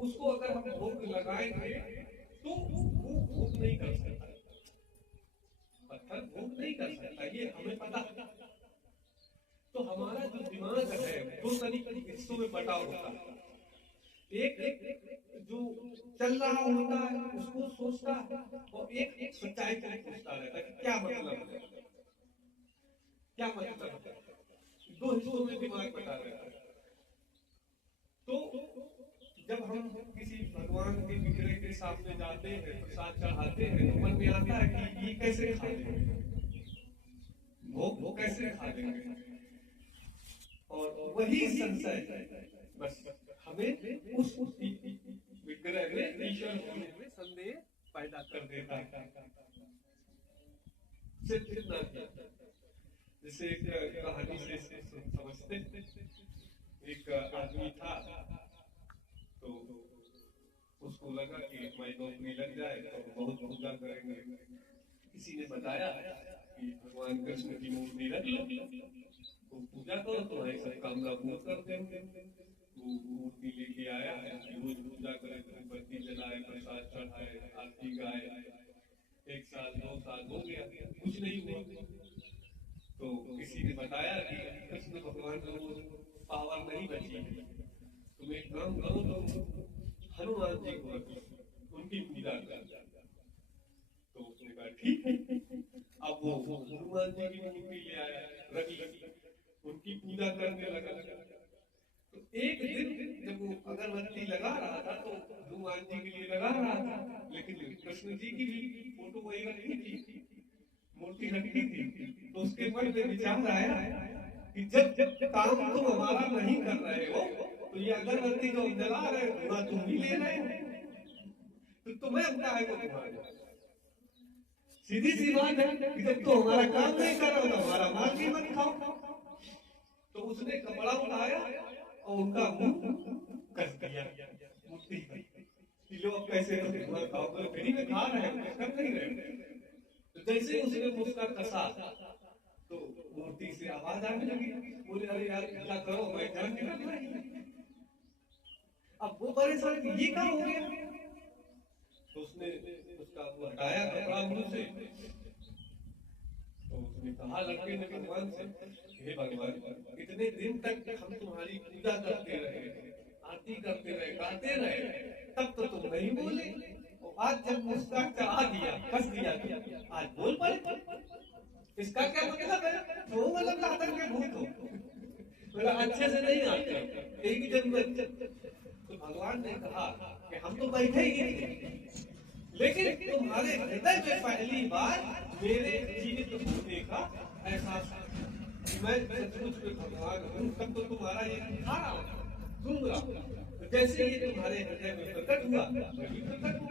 उसको अगर हम भोग लगाएंगे तो वो भोग नहीं कर सकता, पत्थर भोग नहीं कर सकता, ये हमें पता। तो हमारा जो दिमाग है दो तरीके के हिस्सों में बटा होता है। एक जो चल रहा होता है उसको सोचता है, और एक सच्चाई को पूछता रहता है कि क्या मतलब है, क्या मतलब है। दो हिस्सों में दिमाग बटा रहता है। तो जब हम किसी भगवान के विग्रह के सामने जाते हैं, प्रसाद चढ़ाते हैं, तो मन में आता है कि ये कैसे खा लेंगे, वो कैसे खा लेंगे। और वही संशय बस हमें उस विग्रह में ईश्वर होने में संदेह पैदा कर देता है। सिर्फ इतना जैसे कहानी से समझते, एक आदमी था, तो उसको लगा कि मैं नौकरी लग जाए तो बहुत पूजा करेंगे। किसी ने बताया कि भगवान कृष्ण की मूर्ति रख लो, तो पूजा करो तो ऐसा कामना पूर्ण कर देंगे। वो मूर्ति लेके आया, रोज पूजा करे, बत्ती जलाए, प्रसाद चढ़ाए, आरती गाए। 1 साल 2 साल हो गया, कुछ नहीं हुआ। तो किसी ने बताया कि कृष्ण भगवान को पावर नहीं बची, तुम एक काम करो, तो हनुमान जी को रखो, उनकी पूजा कर। तो उसने कहा ठीक है। अब वो हनुमान जी की मूर्ति ले आया, रख ली, उनकी पूजा करने लगा। तो एक दिन जब वो अगरबत्ती लगा रहा था तो हनुमान जी के लिए लगा रहा था, लेकिन कृष्ण जी की भी फोटो वही रखी थी, मूर्ति रखी थी। तो उसके मन में विचार आया कि जब काम तुम हमारा नहीं कर रहे हो, तो ये अगरबत्ती जो जला रहे हो ना तुम ही ले रहे हो, तो तुम्हें क्या है वो तुम्हारा। सीधी सी बात है कि जब तो हमारा काम नहीं कर रहे हो तो हमारा माल भी मत खाओ। तो उसने कपड़ा उठाया और उनका मुंह कस दिया मूर्ति पर। लो अब कैसे तो खाओ, तो फ्री में खा रहे हैं, कर नहीं रहे। तो जैसे उसने मुस्का कसा तो मूर्ति से आवाज आने लगी, बोले अरे यार क्या करो, मैं जान निकल रही। अब वो परेशान ये क्या हो गया। तो उसने उसका वो हटाया कपड़ा मुंह से। तो उसने कहा लड़के ने भगवान से, हे भगवान, इतने दिन तक हम तुम्हारी पूजा करते रहे, आरती करते रहे, गाते रहे, तब तो तुम नहीं बोले, और आज जब मुस्का चढ़ा दिया, कस दिया, आज बोल पड़े। इसका क्या मतलब है? वो मतलब आतंक के भूत हो, बोला अच्छे से नहीं आते, यही जरूरत। तो भगवान ने कहा कि हम तो बैठे ही थे, लेकिन तुम्हारे हृदय में पहली बार मेरे जीवित होने का एहसास, मैं सचमुच में भगवान हूँ। तब तो तुम्हारा ये खा रहा हूँ, सुन रहा हूँ, जैसे ये तुम्हारे हृदय में प्रकट हुआ, प्रकट हो